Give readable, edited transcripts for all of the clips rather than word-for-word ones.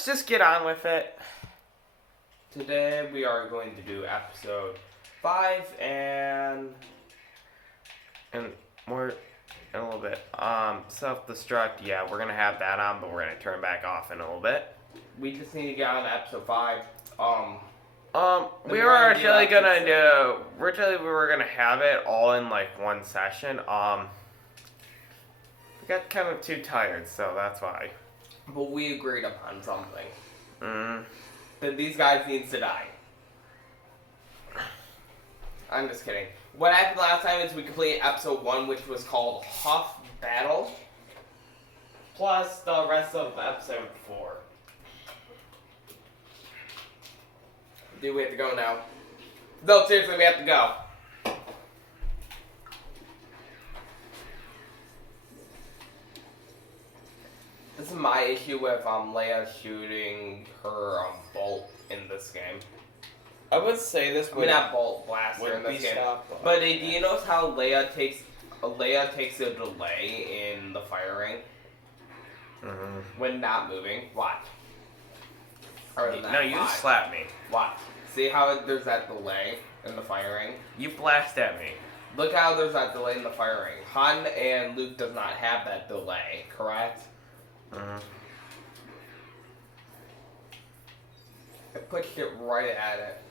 let's just get on with it. Today we are going to do episode 5 and more in a little bit. Self-destruct, yeah, we're gonna have that on, but we're gonna turn it back off in a little bit. We just need to get on to episode 5. We were actually gonna do. Originally, we were gonna have it all in like one session. We got kind of too tired, so that's why. But we agreed upon something. Mm. That these guys needs to die. I'm just kidding. What happened last time is we completed episode 1, which was called Huff Battle. Plus the rest of episode 4. Do we have to go now? No, seriously, we have to go. This is my issue with Leia shooting her bolt in this game. I would say this would not bolt, blaster in this game. But do you notice how Leia takes a delay in the firing? Mm-hmm. When not moving? Watch. No, you just slapped me. Watch. See how there's that delay in the firing? You blast at me. Look how there's that delay in the firing. Han and Luke does not have that delay, correct? Mm-hmm. It pushed it right at it.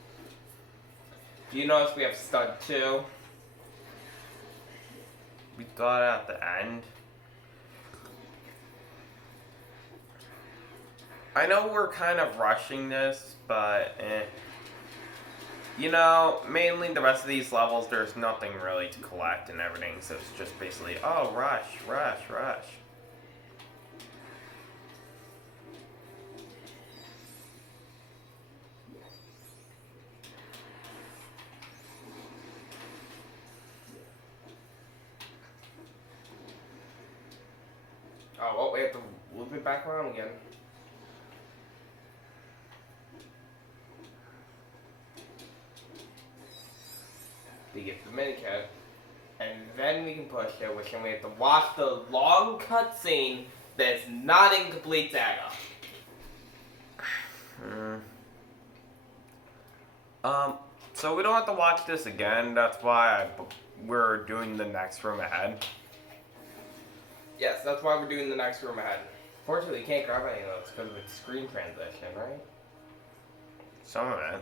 Do you notice we have stud 2? We got it at the end. I know we're kind of rushing this, but you know, mainly the rest of these levels, there's nothing really to collect and everything, so it's just basically, oh, rush, rush, rush. Oh, well, we have to loop it back around again. To get the minikit. And then we can push it, which then we have to watch the long cutscene that's not in complete saga. So we don't have to watch this again, that's why we're doing the next room ahead. Yes, that's why we're doing the next room ahead. Fortunately, you can't grab any of those because of the screen transition, right? Some of it.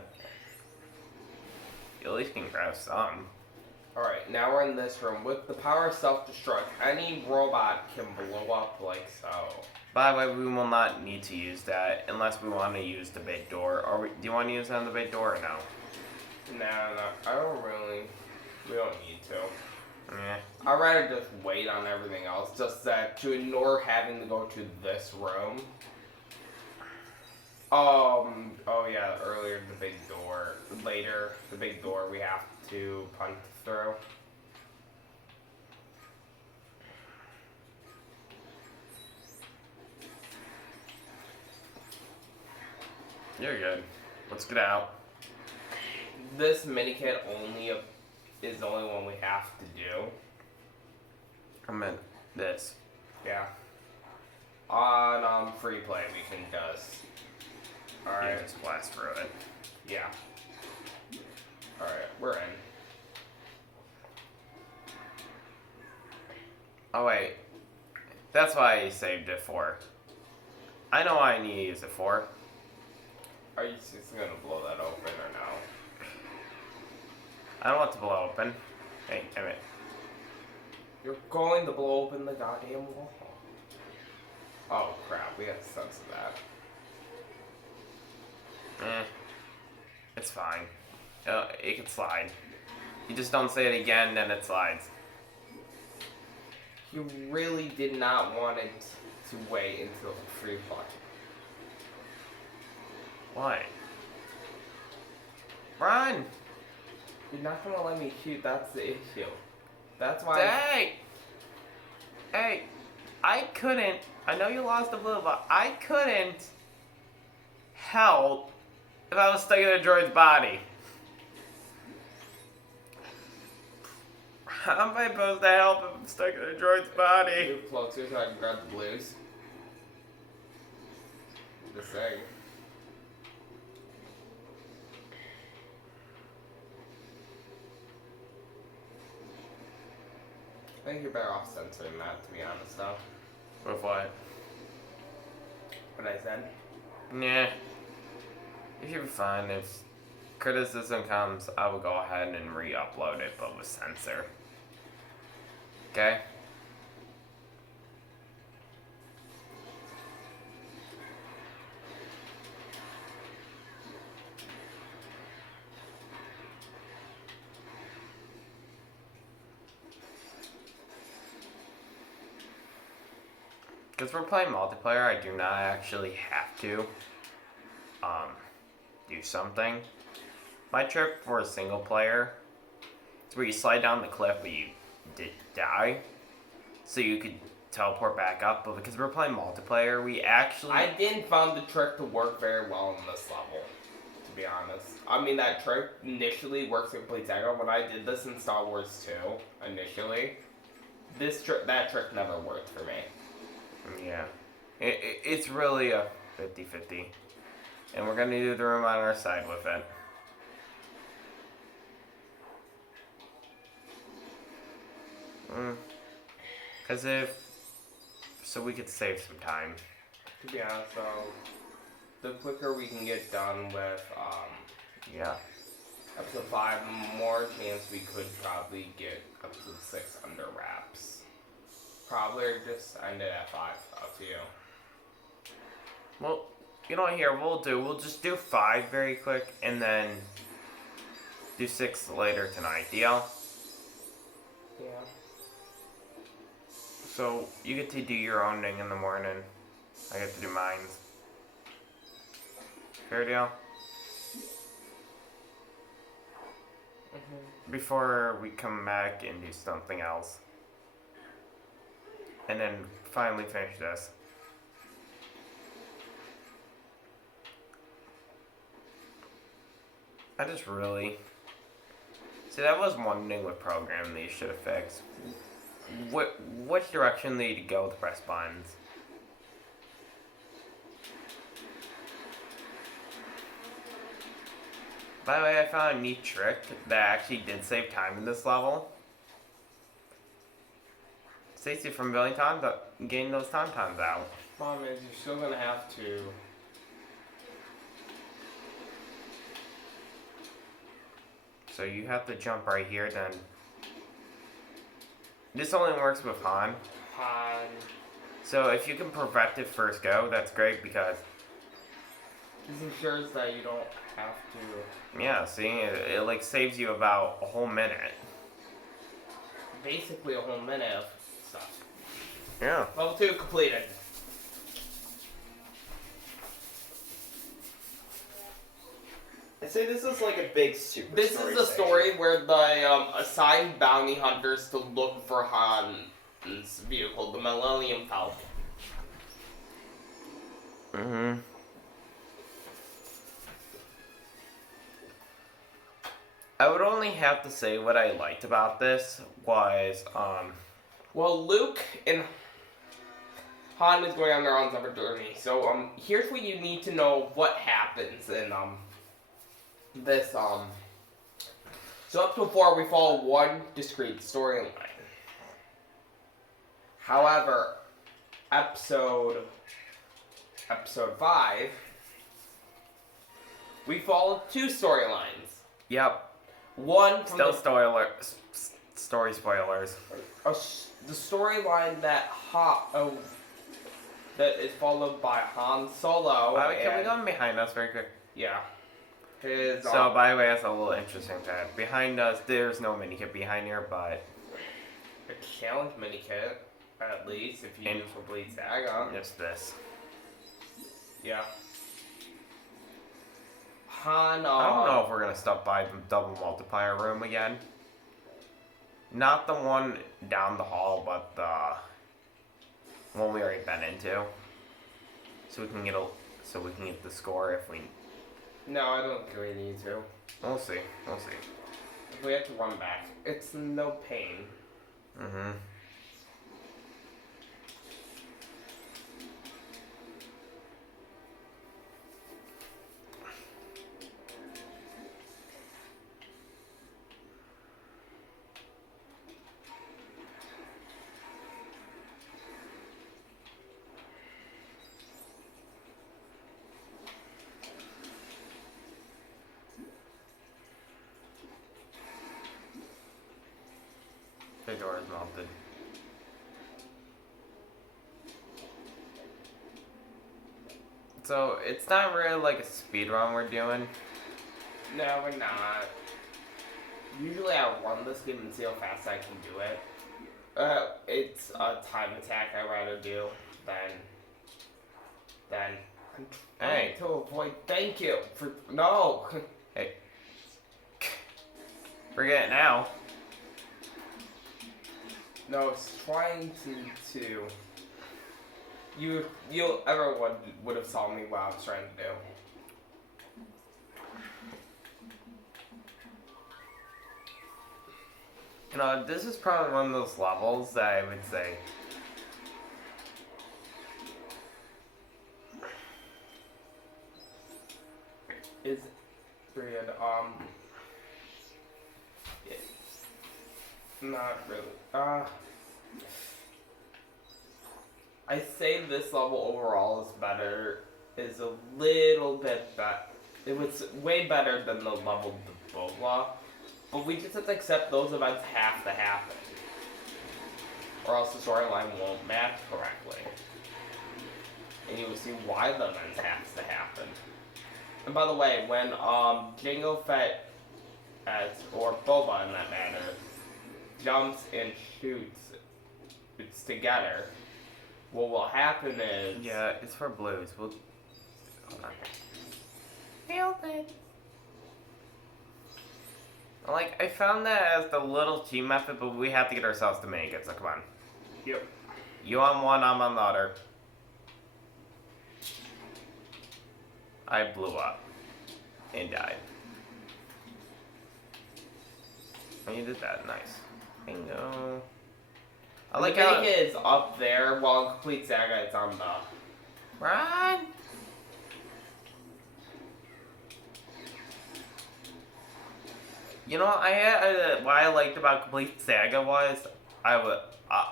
You at least can grab some. Alright, now we're in this room. With the power of self-destruct, any robot can blow up like so. By the way, we will not need to use that unless we want to use the big door. Do you want to use it on the big door or no? No, I don't really. We don't need to. Yeah. I'd rather just wait on everything else. Just that to ignore having to go to this room. Oh yeah, earlier the big door. Later, the big door we have to punch through. You're good. Let's get out. This minikit is the only one we have to do. I meant this. Yeah. On free play, we can just. Alright. Yeah, just blast through it. Yeah. Alright, we're in. Oh wait. That's why I saved it for. I know why I need to use it for. Are you just gonna blow that open or no? I don't want to blow open. Hey, damn it. You're going to blow open the goddamn wall. Oh crap, we got sense of that. It's fine. It can slide. You just don't say it again, then it slides. You really did not want it to wait until free play. Why? Run! You're not gonna let me shoot, that's the issue. That's why. Hey! I couldn't. I know you lost a blue, but I couldn't help if I was stuck in a droid's body. How am I supposed to help if I'm stuck in a droid's body? Move closer so I can grab the blues. this thing. I think you're better off censoring that, to be honest, though. With what? What I said. Nah. It should be fine. If criticism comes, I will go ahead and re-upload it, but with censor. Okay? Because we're playing multiplayer, I do not actually have to do something. My trick for a single player is where you slide down the cliff but you did die, so you could teleport back up. But because we're playing multiplayer, we actually I didn't find the trick to work very well in this level, to be honest. I mean, that trick initially works in Complete Saga. When I did this in Star Wars 2, initially, that trick never worked for me. Yeah. It's really a 50-50. And we're going to do the room on our side with it. Because so we could save some time. To be honest, though, the quicker we can get done with Yeah. episode 5, the more chance we could probably get episode 6 under wraps. Probably just end it at 5, up to you. Well, you know what, here, we'll just do 5 very quick, and then do 6 later tonight. Deal? Yeah. So, you get to do your own thing in the morning. I get to do mine. Fair deal? Before we come back and do something else. And then finally finish this. I just really... See, that was one thing with programming that you should have fixed. Which direction they need to go to press buttons? By the way, I found a neat trick that actually did save time in this level. Saves you from getting those tauntauns out. Problem is, you're still gonna have to. So you have to jump right here, then. This only works with Han. So if you can prevent it first go, that's great because. This ensures that you don't have to. Yeah, see, it like saves you about a whole minute. Basically, a whole minute of stuff. Yeah. Level 2 completed. I say this is like a big super This story is the section. story where they assign bounty hunters to look for Han's vehicle, the Millennium Falcon. Mm-hmm. I would only have to say what I liked about this was, Well, Luke and Han is going on their own separate journey. So, here's what you need to know what happens in, this, So up to 4, we follow one discrete storyline. However, episode 5, we follow 2 storylines. yep, One from still story spoilers. the storyline that that is followed by Han Solo. By the way, can we and- go behind us very quick? Yeah. His, So, by the way, that's a little interesting fact. Behind us, there's no minikit behind here, but a challenge minikit, at least, if you And- use Complete Saga. just this. Yeah. Han, I don't know if we're gonna stop by the double multiplier room again. Not the one down the hall, but the one we already been into. So we can get the score if we. No, I don't think we need to. We'll see. We'll see. If we have to run back, it's no pain. Mm-hmm. The door is melted. So it's not really like a speed run we're doing. No, we're not. Usually I run this game and see how fast I can do it. It's a time attack I'd rather do than I'm trying Hey. to avoid. Thank you for no. Hey. Forget it now. No, it's trying to. Everyone would have saw me what I was trying to do. You know, this is probably one of those levels that I would say. Is period yeah, not really. I say this level overall is a little bit better. It was way better than the level of Bogla, but we just have to accept those events have to happen, or else the storyline won't match correctly, and you will see why the events have to happen. And by the way, when Jango Fett, or Boba in that matter, jumps and shoots it's together, what will happen is... Yeah, it's for blues. We'll. Hold on. Nailed it. Like, I found that as the little team method, but we have to get ourselves to make it, so come on. Yep. You on one, I'm on the other. I blew up. And died. Oh, you did that. Nice. Bingo. I like the how... Vega is up there, while in Complete Saga it's on the... Run! You know, what I liked about Complete Saga was, I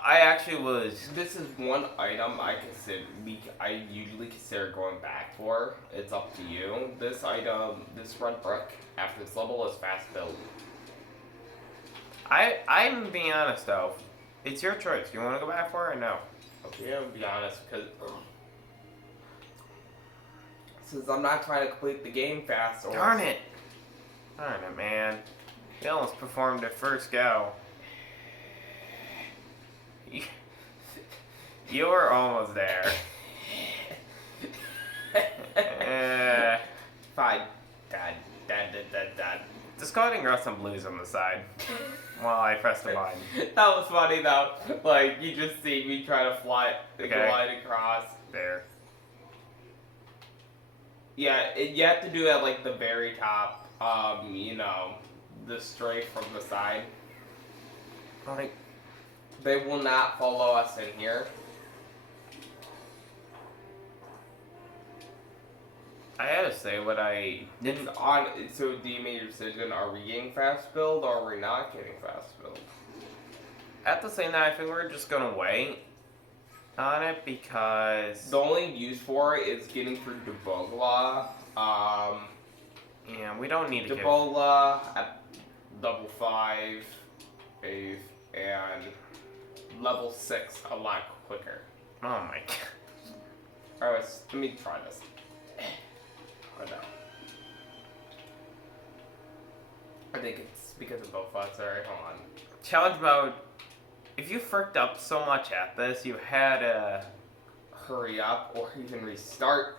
actually was... This is one item I usually consider going back for. It's up to you. This item, this red brick, after this level is fast build. I'm being honest though. It's your choice. You want to go back for it or no? Okay, I'm gonna be honest, because... Since I'm not trying to complete the game fast or... Darn it! Darn it, man. You almost performed at first go. You were almost there. Fine. Dad. Just go ahead and grow some blues on the side while I press the button. That was funny though. Like, you just see me try to glide across. There. Yeah, you have to do it at like the very top. The strafe from the side. Like, They will not follow us in here. I had to say what I didn't. So do you make your decision? Are we getting fast build or are we not getting fast build? At the same time, I think we're just gonna wait on it because The only use for it is getting through Debogla. yeah, we don't need to get. Debogla at level 5, 8, and level 6 a lot quicker. Oh my god. Alright, let me try this. Oh no. I think it's because of both of us. Alright, hold on. Challenge mode. If you fricked up so much at this, you had a. Hurry up or even restart.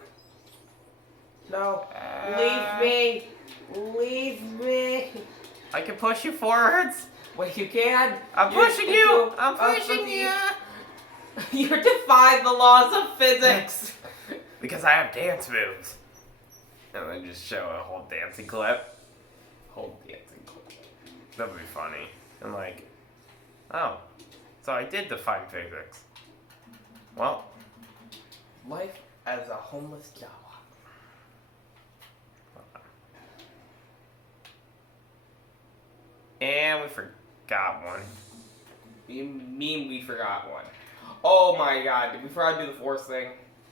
No. Uh, Leave me. Leave me. I can push you forwards. Wait, you can? I'm pushing you. I'm pushing you. You defy the laws of physics. Because I have dance moves. And then just show a whole dancing clip. Hold dancing clip. That would be funny. And like, oh, so I did define physics. Well, Life as a homeless Jawa. and we forgot one. You mean we forgot one? Oh my god, did we forgot to do the force thing?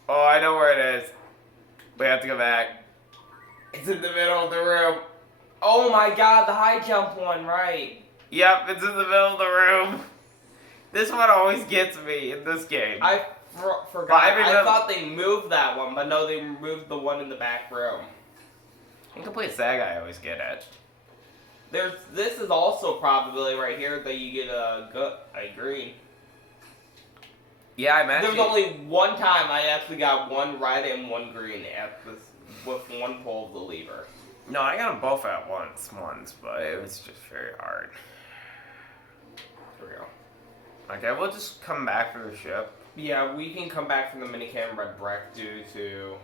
Oh, I know where it is. We have to go back. It's in the middle of the room. Oh my god, the high jump one, right? Yep, it's in the middle of the room. This one always gets me in this game. I forgot. But I I remember- thought they moved that one, but no, they removed the one in the back room. Incomplete Saga I always get it. This is also a probability right here that you get a green. Yeah, I'm actually... There's only one time I actually got one red and one green at this with one pull of the lever. No, I got them both at once, but it was just very hard. For real. Okay, we'll just come back for the ship. Yeah, we can come back from the minicam Red Brick due to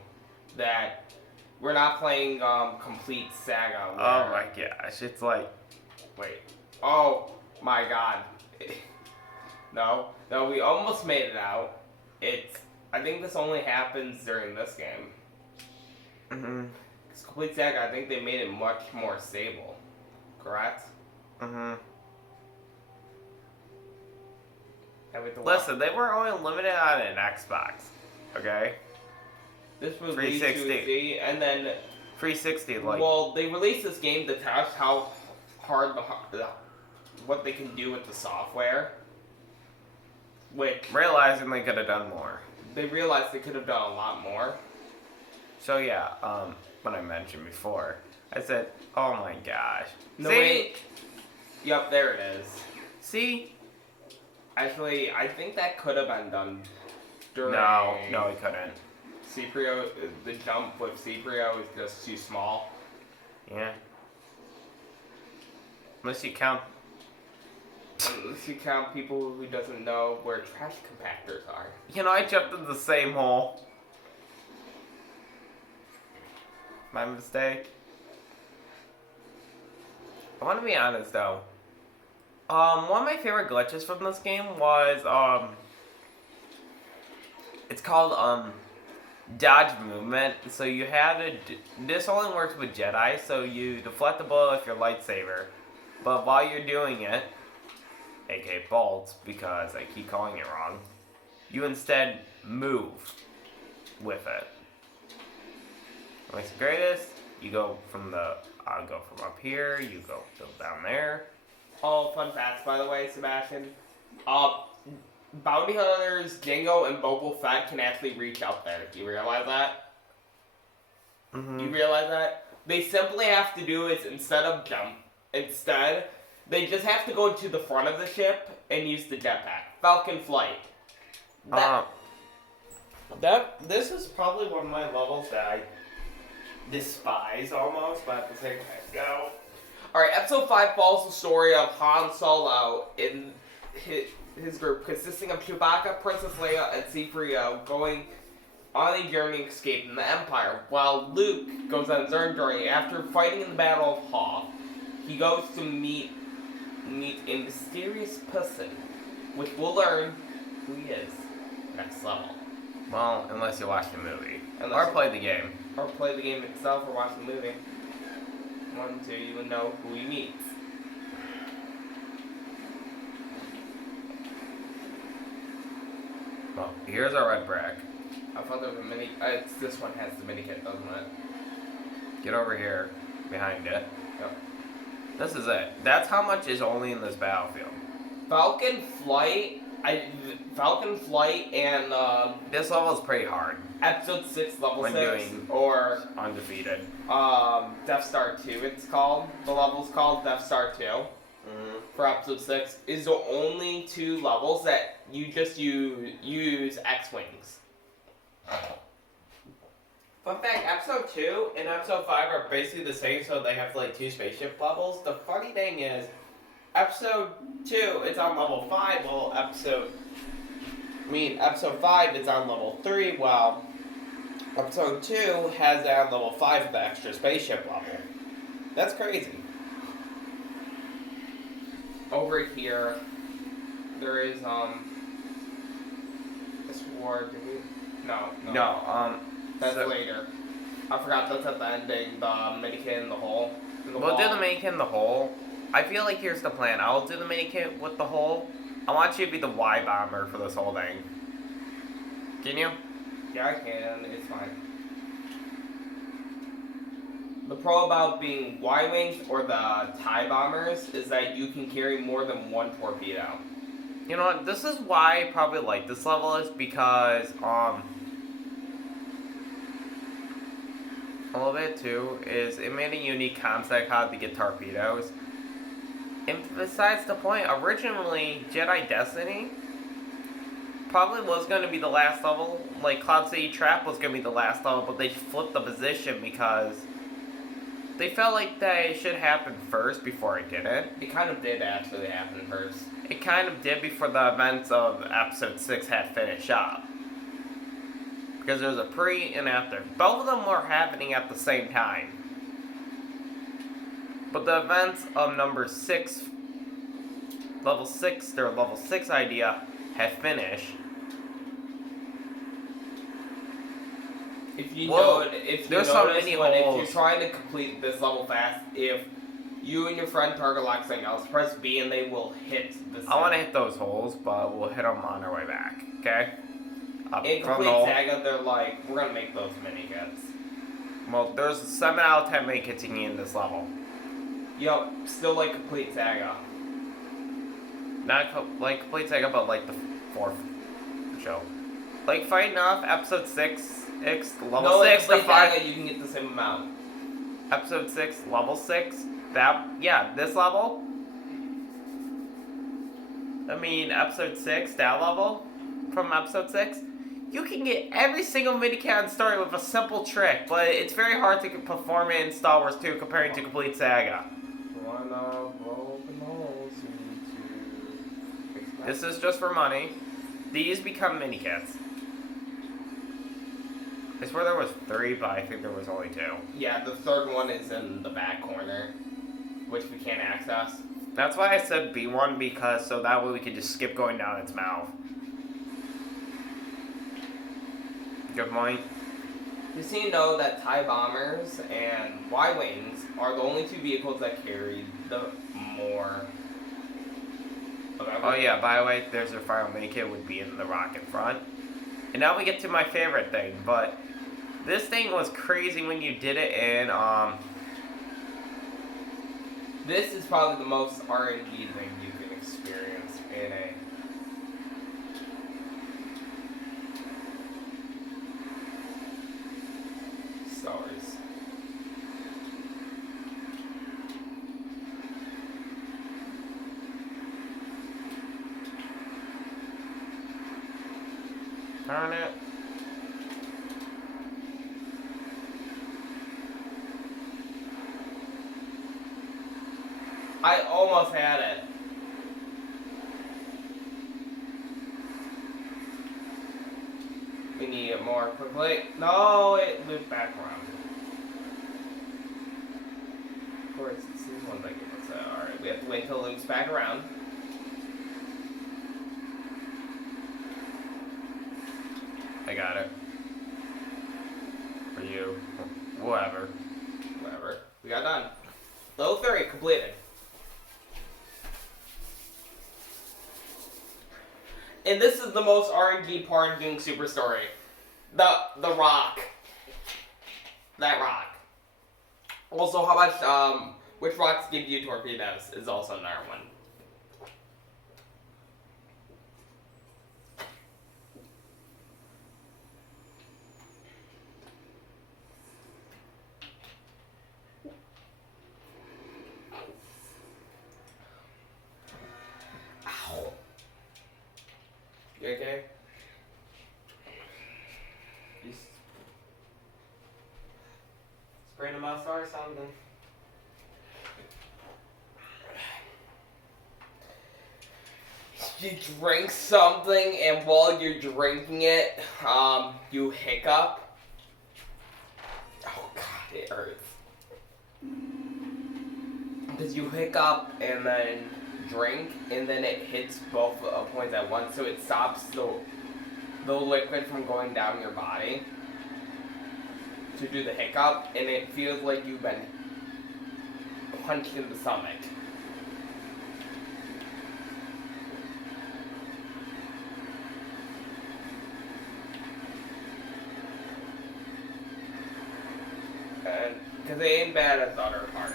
that we're not playing complete Saga. Oh my gosh, it's like... Wait. Oh my god. No, we almost made it out. I think this only happens during this game. Mm-hmm. Because Complete Saga, I think they made it much more stable. Correct? Mm-hmm. Listen, Listen, they were only limited on an Xbox. Okay? this was 360. 360, and then 360, like... well, they released this game to test how hard what they can do with the software. Which realizing they could have done more. they realized they could have done a lot more. So yeah, what I mentioned before, I said, oh my gosh. No, See? wait. Yep, there it is. See? Actually, I think that could have been done during. No, he couldn't. Ciprio, the jump with Ciprio is just too small. Yeah. Unless you count... Unless you count people who doesn't know where trash compactors are. You know, I jumped in the same hole. My mistake. I want to be honest though. One of my favorite glitches from this game was it's called dodge movement. So you had to. This only works with Jedi. So you deflect the bullet with your lightsaber, but while you're doing it, aka bolts, because I keep calling it wrong, you instead move with it. What makes it greatest? You go from go from up here, you go down there. All fun facts, by the way, Sebastian. Bounty hunters, Jango, and Boba Fett can actually reach up there. Do you realize that? Mm-hmm. You realize that? They simply have to do is instead, they just have to go to the front of the ship and use the jetpack. Falcon flight. This is probably one of my levels that I despise almost, but at the same time, go. Alright, episode 5 follows the story of Han Solo in his group, consisting of Chewbacca, Princess Leia, and C-3PO going on a journey escaping the Empire, while Luke goes on his own journey. After fighting in the Battle of Hoth, he goes to meet a mysterious person, which we'll learn who he is next level. Well, unless you watch the movie. Unless Or play the game. Or play the game itself or watch the movie. So you will know who he meets. Well, here's our red brick. I thought there was a mini. This one has the mini kit, doesn't it? Get over here, behind it. Yep. This is it. That's how much is only in this battlefield. Falcon Flight and This level is pretty hard. Episode 6, Level When 6, doing- or Undefeated. Death Star 2. It's called. The level's called Death Star 2. Mm-hmm. For episode 6 is the only 2 levels that you just use X-Wings. Fun fact, episode 2 and episode 5 are basically the same, so they have like 2 spaceship levels. The funny thing is, episode 2, it's on level 5, while episode 5, it's on level 3, while episode 2 has it on level 5 with the extra spaceship level. That's crazy. Over here, there is, this war, no. That's so- later. I forgot that's at the ending, the minikit in the hole. In the We'll do wall. the main kit in the hole. I feel like here's the plan. I'll do the main kit with the hole. I want you to be the Y bomber for this whole thing. Can you? Yeah, I can. It's fine. The pro about being Y-Wings or the TIE bombers is that you can carry more than one torpedo. You know what? This is why I probably like this level is because a little bit too is it made a unique concept how to get torpedoes. And besides the point, originally Jedi Destiny probably was going to be the last level. Like Cloud City Trap was going to be the last level, but they flipped the position because they felt like that should happen first before it didn't. It kind of did actually happen first. It kind of did before the events of episode 6 had finished up. Because there was a pre and after. Both of them were happening at the same time. But the events of number 6, level 6, their level 6 idea had finished. If you Well, if you there's so notice, many when if holes. you're trying to complete this level fast, if you and your friend target lock something else, press B and they will hit the I want to hit those holes, but we'll hit them on our way back. Okay? Up In from Complete the hole. Saga, they're like, we're gonna make those mini kits. Well, there's 7 out of 10 mini kits you can get in this level. Yup, still like Complete Saga. Not like Complete Saga, but like the 4th show. Like fighting off episode 6, level No, 6 in to Complete 5. Saga, you can get the same amount. Episode 6, level 6. That, yeah, this level. I mean, episode 6, that level from episode 6. You can get every single mini-kit story with a simple trick, but it's very hard to perform it in Star Wars 2 comparing to Complete Saga. This is just for money. These become mini-kits. I swear there was 3, but I think there was only 2. Yeah, the third one is in the back corner, which we can't access. That's why I said B1, because so that way we could just skip going down its mouth. Good point. Just so you know that TIE Bombers and Y-Wings are the only 2 vehicles that carry the more of everything. Oh yeah, by the way, there's their final mini-kit would be in the rocket front. And now we get to my favorite thing, but this thing was crazy when you did it in, This is probably the most RNG thing you can experience in a... Star Wars. Darn it. I almost had it. We need it more quickly. No, it looped back around. Of course, this is one thing. Alright, we have to wait till it loops back around. I got it. For you. Whatever. Whatever. We got done. Level 3 completed. And this is the most RNG part of doing Super Story. The rock. That rock. Also, how much, which rocks give you torpedoes is also another one. Ow. You okay? You spraying a mouse or something? You drink something, and while you're drinking it, you hiccup. Oh god, it hurts. Because you hiccup and then drink, and then it hits both points at once, so it stops the liquid from going down your body to do the hiccup, and it feels like you've been punched in the stomach. And because it ain't bad as the other part.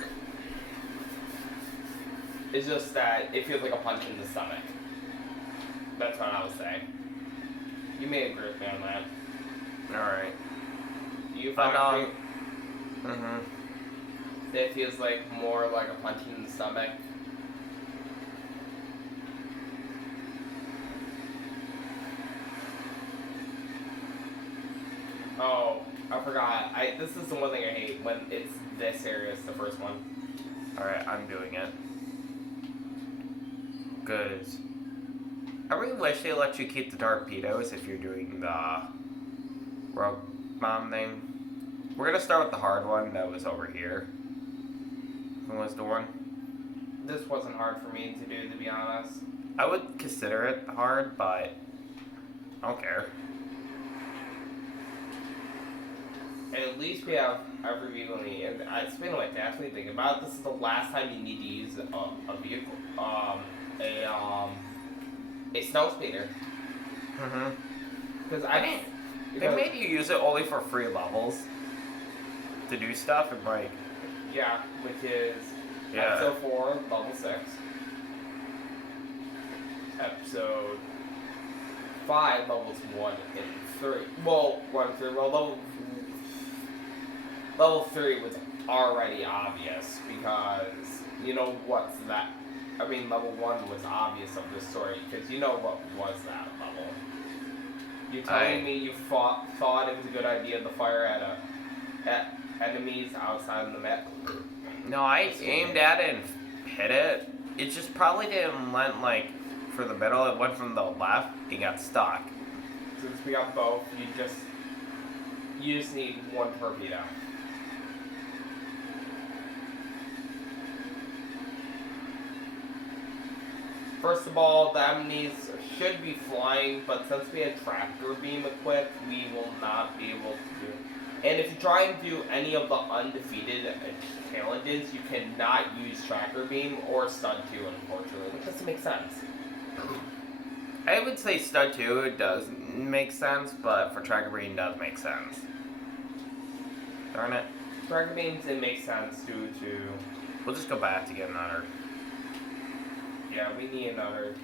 It's just that it feels like a punch in the stomach. That's what I was saying. You may agree with me on that. Alright. You But, find Mm-hmm. it feels like more like a punch in the stomach. Oh, I forgot. This is the one thing I hate when it's this area. It's the first one. Alright, I'm doing it. Cause I really wish they let you keep the torpedoes if you're doing the rogue bomb thing. We're gonna start with the hard one that was over here. What was the one? This wasn't hard for me to do, to be honest. I would consider it hard, but I don't care. And at least we have every vehicle we need. And it's been like actually thinking about it. This is the last time you need to use a vehicle, a snow speeder. Mm-hmm. Because I didn't. They made you use it only for free levels to do stuff, and like, Yeah, which is yeah. episode 4, level 6. Episode 5, levels 1 and 3. Well, 1 and 3. Well, level 3 was already obvious because you know what's that. I mean, level 1 was obvious of this story because you know what was that level. You're telling me you thought it was a good idea to fire at enemies outside of the map? No, I aimed at it and hit it. It just probably didn't went like for the middle. It went from the left. It got stuck. Since we got both, you just need one torpedo. First of all, the enemies should be flying, but since we had tractor beam equipped, we will not be able to do it. And if you try and do any of the undefeated challenges, you cannot use tractor beam or stun 2, unfortunately, which doesn't make sense. I would say stud 2 it does make sense, but for tracker beam does make sense. Darn it. Tractor beams didn't make sense due to... We'll just go back to get another Yeah, we need another...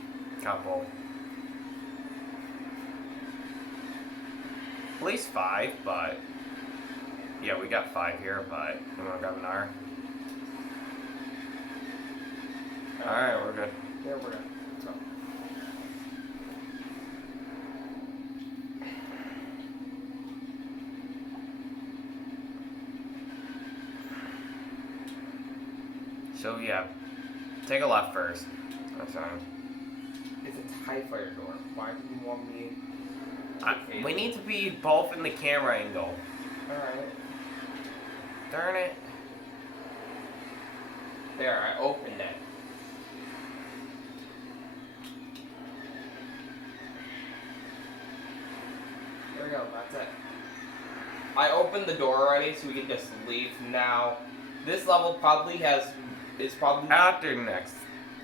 couple. At least 5, but yeah, we got 5 here, but we want to grab another. Alright, we're good. Yeah, we're good. Let's go. So yeah, take a left first. That's fine. It's a TIE fighter door. Why do you want me... We need to be both in the camera angle. Alright. Darn it. There, I opened it. There we go, that's it. I opened the door already, so we can just leave now. This level probably is probably... After next.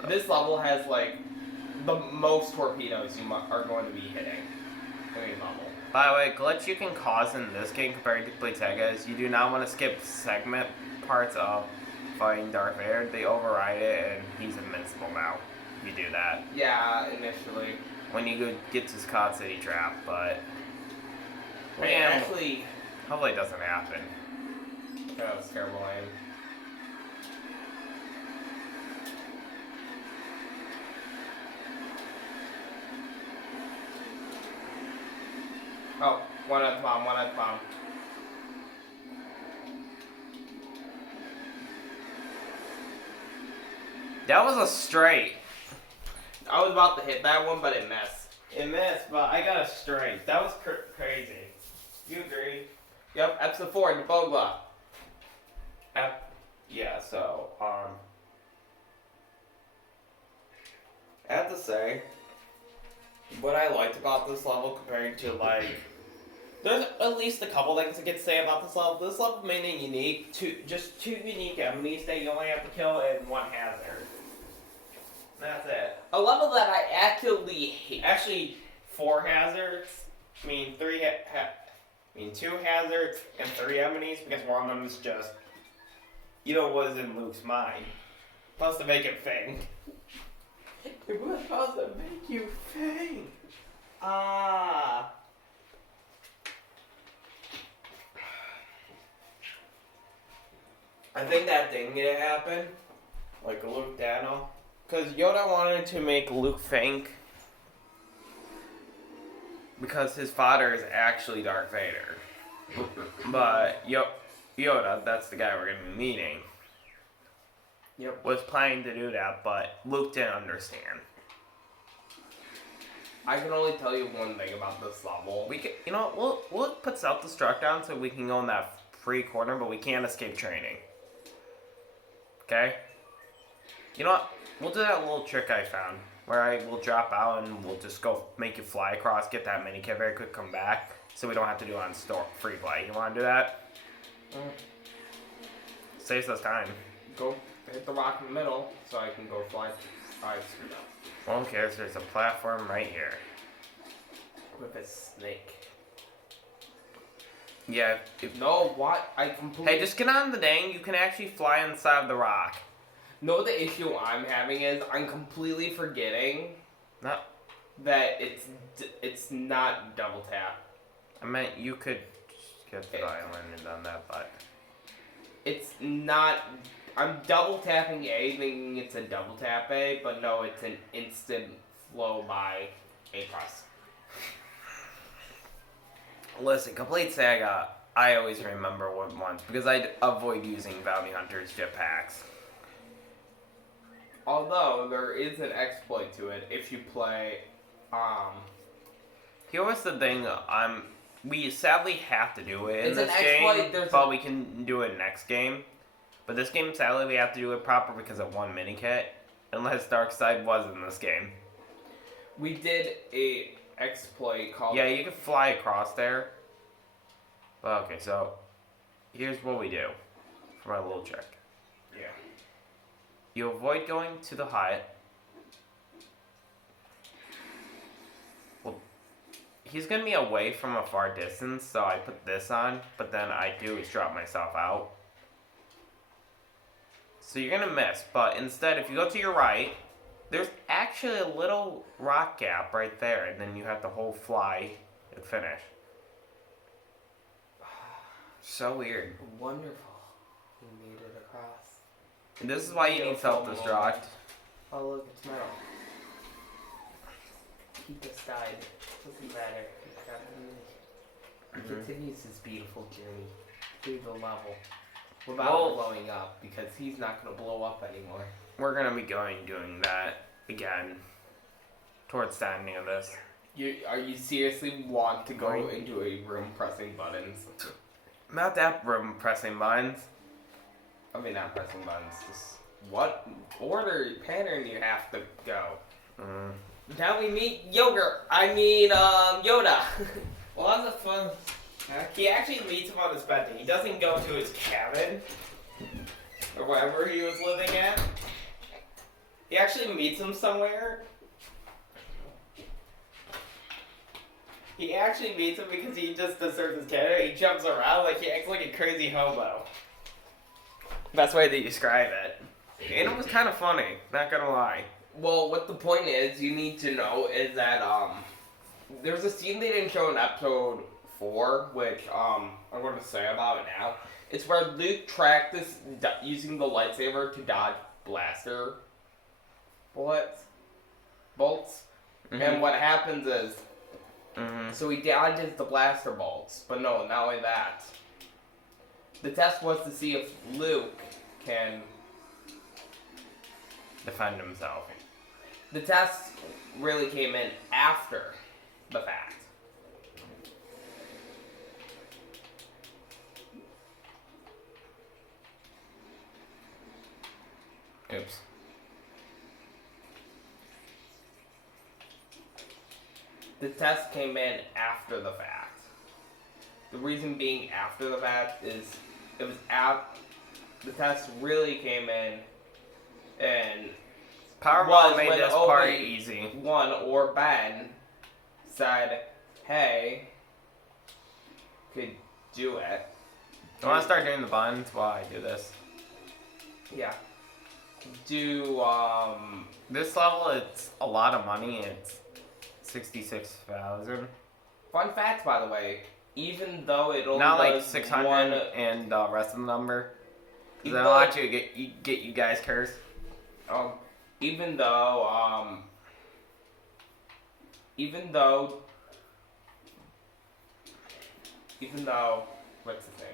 This level has, like, the most torpedoes you are going to be hitting. Any level. By the way, glitch you can cause in this game compared to Playtega is you do not want to skip segment parts of fighting Darth Vader. They override it and he's invincible now. If you do that. Yeah, initially. When you go get to Scott City Trap, but Wait, man, actually... hopefully it doesn't happen. That was terrible aim. Oh, one at the bottom, one at the bottom. That was a straight. I was about to hit that one, but it missed. It missed, but I got a straight. That was crazy. You agree? Yep, episode 4, the Bogla. Yeah, so, I have to say, what I liked about this level compared to, like, there's at least a couple things I could say about this level. This level made it unique. Just two unique enemies that you only have to kill and one hazard. That's it. A level that I actually hate. Actually, 4 hazards. I mean, 2 hazards and 3 enemies because one of them is just, you know, what is in Luke's mind. Plus to make it think. It was supposed to make you faint. Ah. I think that didn't get to happen. Like Luke Dano. Because Yoda wanted to make Luke faint. Because his father is actually Darth Vader. But Yoda, that's the guy we're going to be meeting. Yep. Was planning to do that, but Luke didn't understand. I can only tell you one thing about this level. We can, you know, we'll put self-destruct down so we can go in that free corner, but we can't escape training. Okay? You know what? We'll do that little trick I found, where I will drop out and we'll just go make you fly across, get that mini kit very quick, come back, so we don't have to do it on free play. You want to do that? Saves us time. Go hit the rock in the middle so I can go fly. Alright, screwed up. Well, who cares? There's a platform right here. With a snake. Yeah. No, what? I completely. Hey, just get on the dang. You can actually fly inside the rock. No, the issue I'm having is I'm completely forgetting No. that it's not double tap. I meant you could just get to the island and done that, but... It's not. I'm double tapping A, thinking it's a double tap A, but no, it's an instant flow by A plus. Listen, Complete Saga, I always remember what once, because I avoid using Bounty Hunter's jetpacks. Although there is an exploit to it if you play. Here's the thing, we sadly have to do it in It's an this exploit, game, but we can do it next game. But this game, sadly, we have to do it proper because of one mini kit, unless Darkseid was in this game. We did a exploit called. Yeah, you can fly across there. But okay, so here's what we do for my little trick. Yeah. You avoid going to the hut. Well, he's gonna be away from a far distance, so I put this on, but then I do is drop myself out. So you're gonna miss, but instead, if you go to your right, there's actually a little rock gap right there, and then you have to hold fly and finish. So weird. Wonderful. We made it across. And this is why you need self-destruct. Oh look, it's metal. He just died. Doesn't matter. He continues his beautiful journey through the level without blowing up because he's not gonna blow up anymore. We're gonna be doing that again towards the ending of this. Are you seriously want to go into a room pressing buttons? Not that room pressing buttons. I mean, not pressing buttons. Just what order pattern you have to go? Now we meet Yoda. Well, that's a fun. He actually meets him on his bed. He doesn't go to his cabin or wherever he was living at. He actually meets him somewhere. He actually meets him because he just deserts his cabin. He jumps around like he acts like a crazy hobo. That's the way they describe it. And it was kind of funny, not gonna lie. Well, what the point is, you need to know is that there's a scene they didn't show in episode 4, which I'm going to say about it now. It's where Luke tracked this using the lightsaber to dodge blaster bolts. Mm-hmm. And what happens is, so he dodges the blaster bolts, but no, not only that. The test was to see if Luke can defend himself. The test really came in after the fact. Oops. The test came in after the fact. The reason being after the fact is it was the test really came in and Powerball made when this part Obi easy. One or Ben said, "Hey, could do it." I want to start doing the buttons while I do this. Yeah. do This level, it's a lot of money. It's 66,000. fun facts, by the way. Even though it only Not like does 600 one, and the rest of the number. Because I Even don't want you to get you guys cursed. even though even though what's the thing?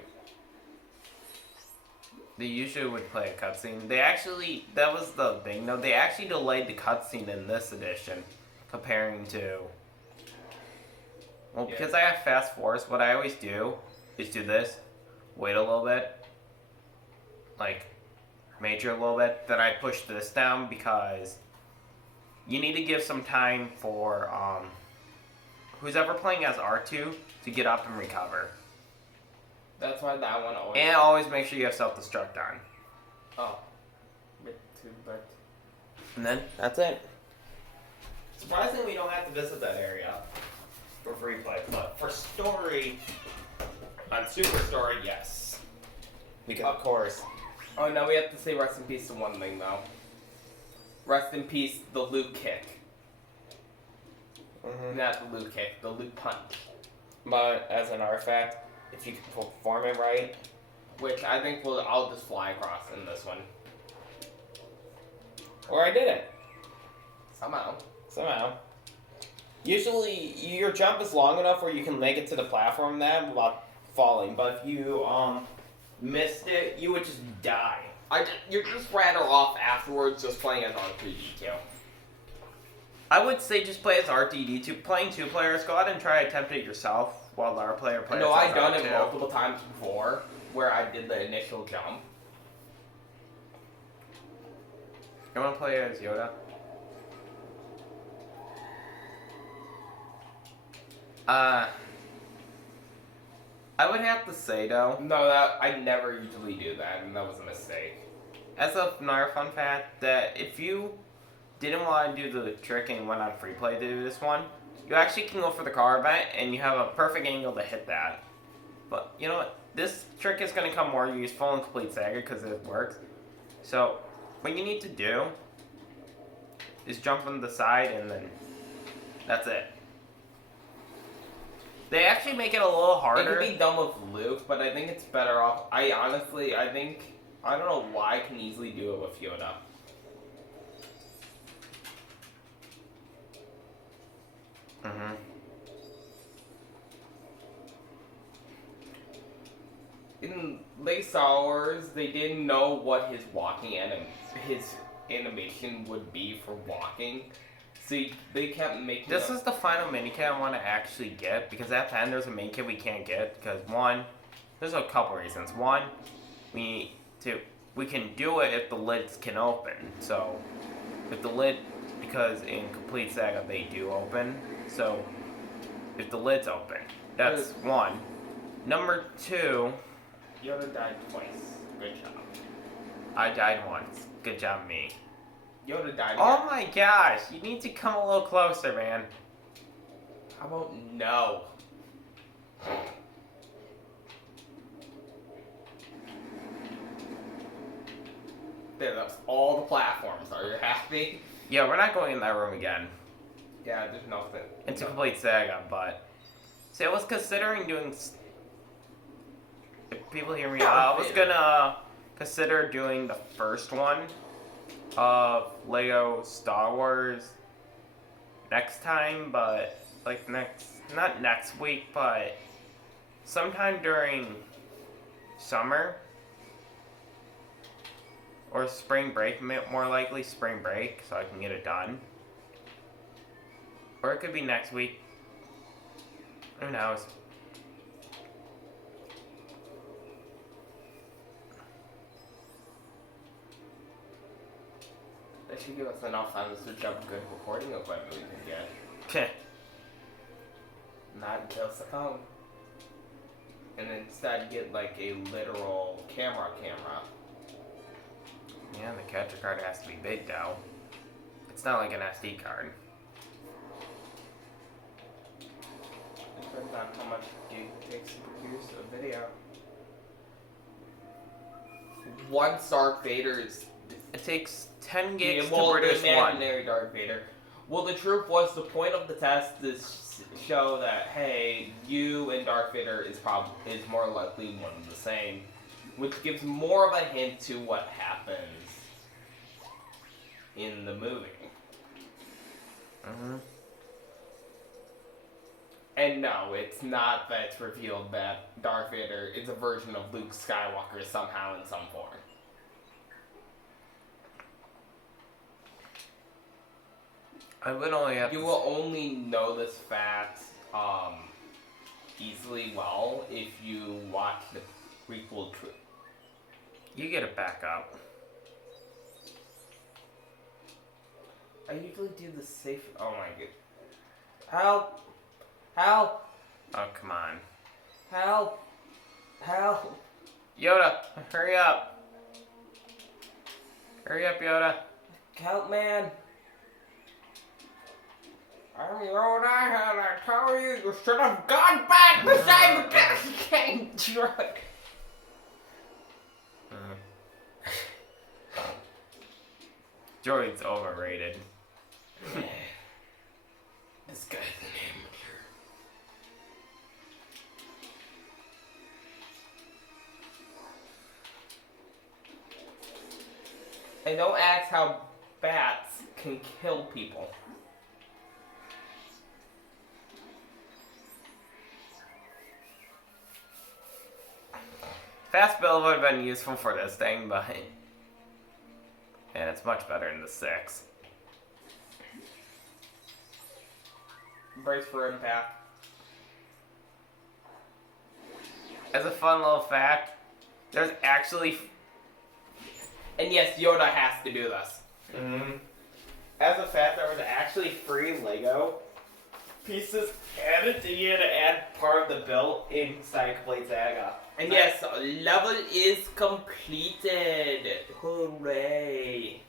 They usually would play a cutscene. They actually, that was the thing though, they actually delayed the cutscene in this edition, comparing to... Well, Yeah. because I have fast force, what I always do is do this, wait a little bit, like, major a little bit, then I push this down because you need to give some time for, who's ever playing as R2 to get up and recover. That's why that one always. And always make sure you have self-destruct on. Oh, bit too, but And then that's it. Surprisingly, we don't have to visit that area for free play, but for story, on Super Story, yes. Because of course. oh, now we have to say rest in peace to one thing though. Rest in peace, the Luke kick. Not the Luke kick, the Luke punch. But as an artifact, if you can perform it right, Which I think I'll just fly across in this one. or I did it Somehow. Usually, your jump is long enough where you can make it to the platform then without falling. But if you missed it, you would just die. You're just rather off afterwards just playing as RPG2. I would say just play as RTD2. Playing 2 players, go out and try to attempt it yourself while our player plays. No, as I've done it R2. multiple times before, where I did the initial jump. You want to play as Yoda? I would have to say though, No, that I never usually do that, and that was a mistake. as another fun fact, that if you didn't want to do the trick and went on free play to do this one, you actually can go for the car event and you have a perfect angle to hit that. But you know what? This trick is going to come more useful in Complete Saga because it works. So, what you need to do is jump on the side and then that's it. They actually make it a little It harder. could be done with Luke, but I think it's better off. I don't know why I can easily do it with Yoda. Mm-hmm. In late Star Wars, they didn't know what his his animation would be for walking, so they kept making. This is the final mini kit I want to actually get because at the end there's a main kit we can't get because one, there's a couple reasons. One, we can do it if the lids can open. So if the lid, because in Complete Saga they do open. So if the lid's open, that's one. Number two, Yoda died twice. Good job. I died once. Good job, me. Yoda died. Oh my gosh, you need to come a little closer, man. How about no? There, that's all the platforms. Are you happy? Yeah, we're not going in that room again. Yeah, there's nothing. It's a Complete Saga, but see, I was considering doing. If people hear me, I was gonna consider doing the first one of Lego Star Wars next time, but like not next week, but sometime during summer or spring break, more likely spring break, so I can get it done. Or it could be next week. Who knows? That should give us enough time to switch up good recording equipment we can get. Okay. Not just a phone. And instead get like a literal camera. Yeah, the capture card has to be big though. It's not like an SD card. Depends on how much gig it takes to produce a video. Once Darth Vader's It takes 10 gigs well, to produce the one. imaginary Darth Vader. Well, the truth was the point of the test is show that hey, you and Darth Vader is more likely one and the same, which gives more of a hint to what happens in the movie. Mm-hmm. And no, it's not that it's revealed that Darth Vader is a version of Luke Skywalker somehow in some form. I would only have You to will only know this fact easily well if you watch the prequel trilogy. You get it back up. I usually do the safe. Oh my god. Help! Help! Oh, come on. Help! Help! Yoda, hurry up. Hurry up, Yoda. Help, man! I'm Yoda, and I tell you, you should have gone back beside the gas truck! Droid's overrated. This guy's an amateur. And don't ask how bats can kill people. Fast build would have been useful for this thing, but... And it's much better in the 6. Brace for impact. As a fun little fact, there's actually... And yes, Yoda has to do this. Mm-hmm. As a fact, there was actually free Lego pieces added to you to add part of the build inside Complete Saga. And yes, level is completed. Hooray.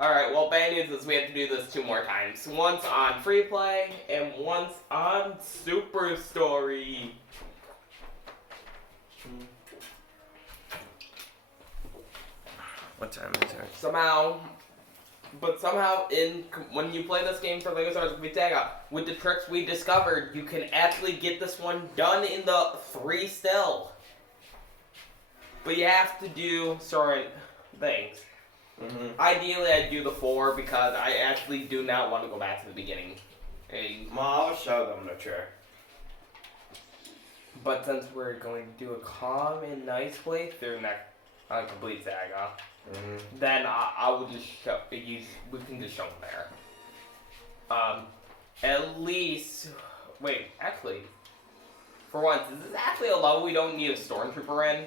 Alright, well, bad news is we have to do this 2 more times. Once on free play and once on Super Story. What time is it? Somehow, when you play this game for LEGO Star Wars Complete Saga, with the tricks we discovered, you can actually get this one done in the 3 still. But you have to do certain things. Mm-hmm. Ideally, I'd do the 4 because I actually do not want to go back to the beginning. Well, I'll show them the trick. But since we're going to do a calm and nice playthrough next on Complete Saga, then I will just show you. We can just show them there. At least, wait. Actually, for once, is this actually a level we don't need a stormtrooper in?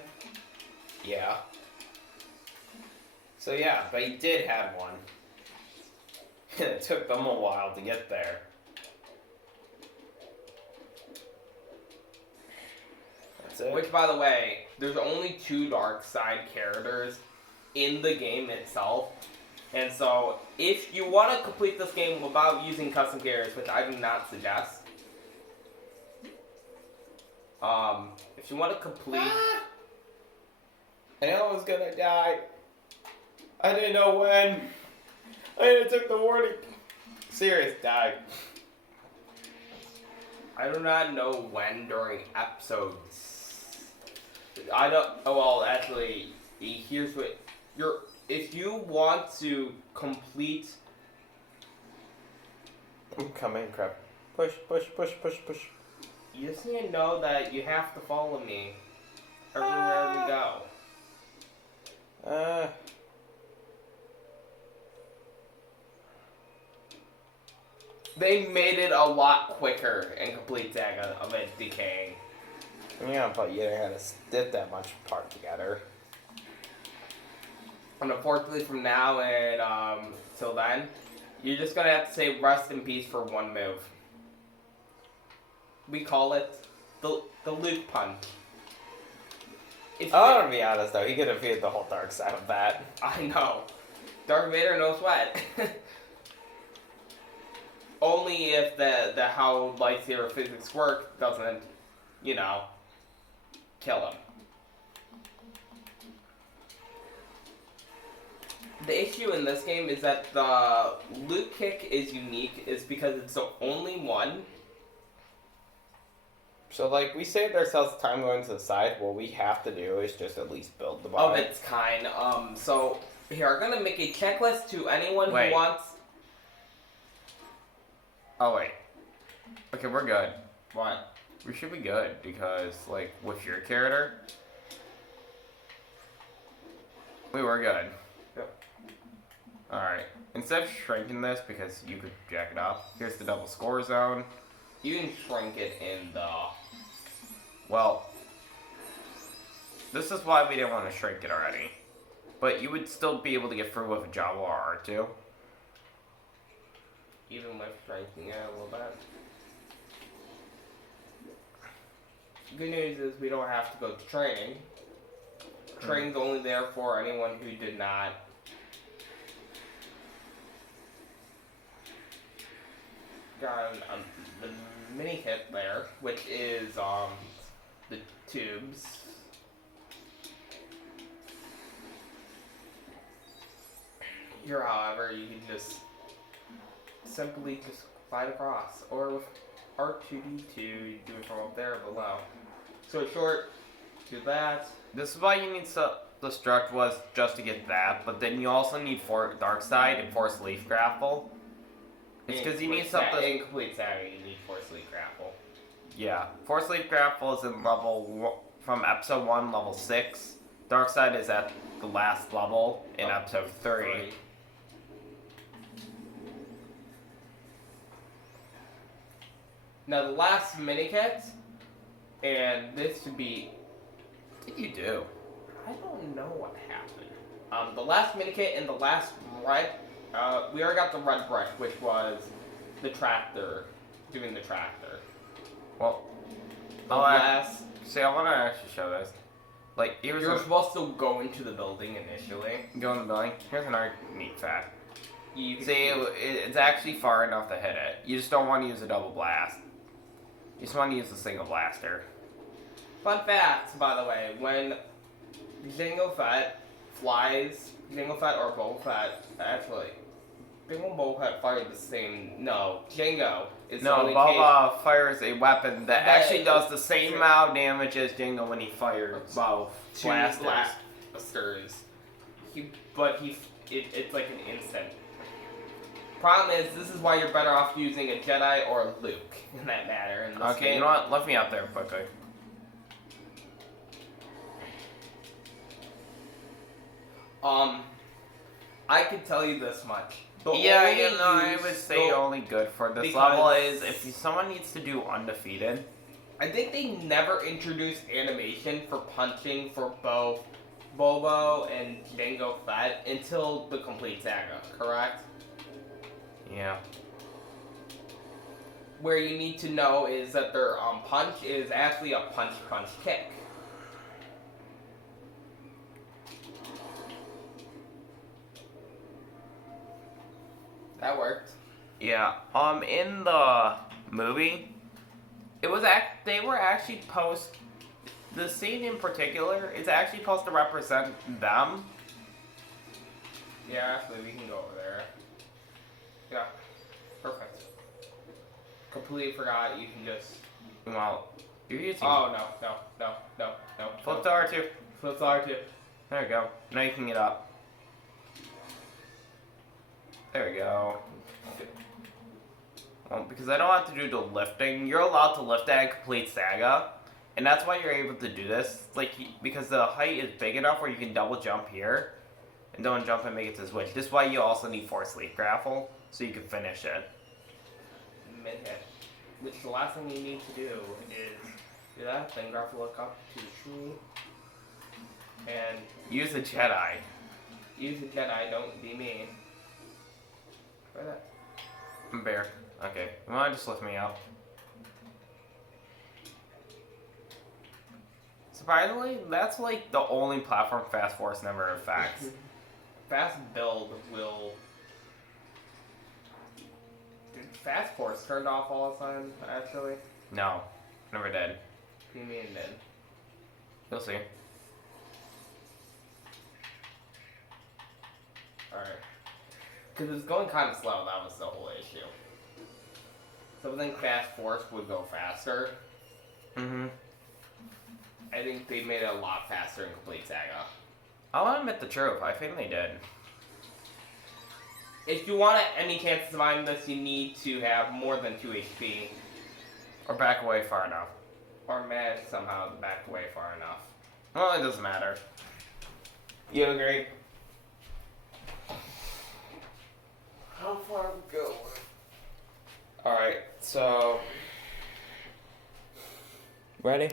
Yeah. So yeah, they did have one. It took them a while to get there. That's it. Which, by the way, there's only 2 dark side characters in the game itself. And so, if you want to complete this game without using custom characters, which I do not suggest, if you want to complete... I know I was gonna die. I didn't know when. I took the warning. Serious died. I do not know when during episodes. I don't... Oh, well, actually, here's what... If you want to complete... I'm coming, crap. Push, push, push, push, push. You just need to know that you have to follow me everywhere we go. They made it a lot quicker in Complete Saga of it decaying. Yeah, but you didn't have to stick that much part together. And unfortunately from now and till then, you're just gonna have to say rest in peace for one move. We call it the Luke punch. I want to be honest though, he could have defeated the whole dark side of that. I know. Darth Vader, no sweat. Only if the how lightsaber physics work doesn't, you know, kill him. The issue in this game is that the loot kick is unique is because it's the only one. So, like, we saved ourselves time going to the side. What we have to do is just at least build the Of bot. its kind. So here I'm gonna make a checklist to anyone Wait. who wants. Oh, wait. Okay, we're good. What? We should be good because, like, with your character, we were good. Yep. Alright. Instead of shrinking this because you could jack it up, here's the double score zone. You can shrink it in the. Well, this is why we didn't want to shrink it already. But you would still be able to get through with a Java or R2. Even with shrinking it a little bit. Good news is we don't have to go to training. Training's only there for anyone who did not. Got the mini kit there, which is the tubes. Here, however, you can just simply just slide across, or with R2D2, you do it from up there below. So short, do that. This is why you need the struct was just to get that, but then you also need Dark Side and Force Leaf Grapple. It's because you need something. In Complete Saga, you need Force Leaf Grapple. Yeah, Force Leaf Grapple is in from episode 1, level 6. Dark Side is at the last level in episode 3. Now the last mini kit, and this should be. What did you do? I don't know what happened. The last mini kit and the last red. We already got the red brick, which was the tractor, doing the tractor. Well, The last. see, I want to actually show this. Like, here's You're supposed to go into the building initially. go in the building. Here's another neat fact. You can See, it's actually far enough to hit it. You just don't want to use a double blast. You just want to use a single blaster. Fun fact, by the way, when Jango Fett flies, Jango Fett or Boba Fett, actually, Jango and Boba Fett fire the same. No, Jango is the No, only Boba fires a weapon that That- actually does the same amount of damage as Jingo when he fires both two blasters. blasters. It's like an instant. Problem is, this is why you're better off using a Jedi or a Luke in that matter. In this Okay, game. you know what? Let me up there quickly. I can tell you this much. The Yeah, only you know, I use- would say the- only good for this because- level is if someone needs to do undefeated. I think they never introduced animation for punching for both Bobo and Jango Fett until the Complete Saga, correct? Yeah. Where you need to know is that their punch is actually a punch kick. That worked. Yeah. In the movie, it was they were actually the scene in particular is actually supposed to represent them. Yeah, actually, we can go over there. Yeah, perfect. Completely forgot you can just. Well, you're using Oh no. flip to R2. Flip to R2. There we go. Now you can get up. There we go. Well, because I don't have to do the lifting, you're allowed to lift at Complete Saga, and that's why you're able to do this. Like, because the height is big enough where you can double jump here, and don't jump and make it to switch. This is why you also need Force Leaf Grapple, so you can finish it. Mid hit. Which the last thing you need to do is do that, then grapple look up to the tree, and Use a Jedi. use the Jedi, don't be mean. Try that. Bear. Okay. You wanna just lift me up? Surprisingly, that's like the only platform Fast Force never affects. Fast build will. Did Fast Force turned off all the time, actually? No, never did. What do you mean then? You'll see. Alright. Because it was going kind of slow, that was the whole issue. So I think Fast Force would go faster. Mm-hmm. I think they made it a lot faster in Complete Saga. I'll admit the truth. I think they did. If you want any chance of surviving this, you need to have more than 2 HP. Or back away far enough. Or manage somehow to back away far enough. Well, it doesn't matter. You agree? How far we go? Alright, so... Ready?